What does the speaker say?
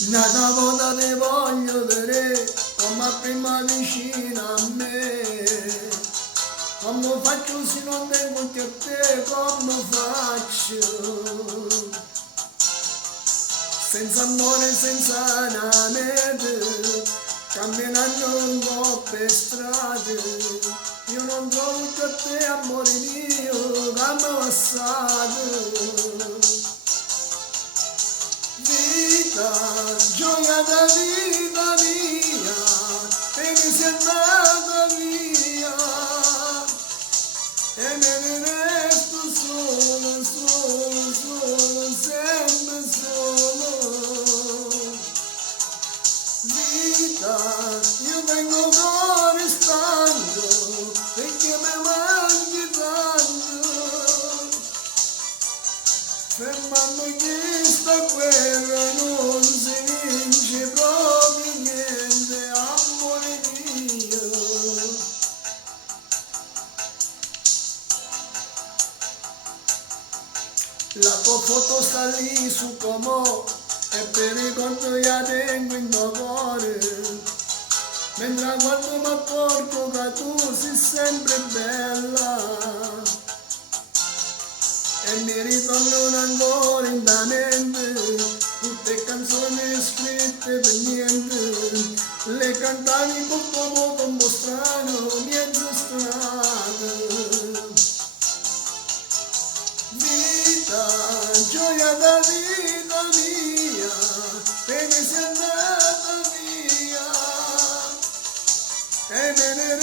Nata volta te voglio vedere come prima vicina a me. Come faccio se non tengo che te, come faccio? Senza amore, senza una mete, camminando un po' per strade, io non trovo che te, amore mio, come passato. Vita, gioia da vita mia, te ne sei andata via e me ne resto solo, solo, solo, sempre solo. Vita, io vengo cuore stanco perché mi manchi tanto. Fermando che sta guerra non si vince proprio niente, amore mio. La tua foto sta lì su comò e per ricordo io tengo in tuo cuore. Mentre guardo mi accorgo che tu sei sempre bella. E mi ritornano ancora in la mente tutte canzoni scritte per niente, le cantavi con modo un po' strano, mi è giustonato. Vita, gioia da vita mia, te ne sei andata via e me ne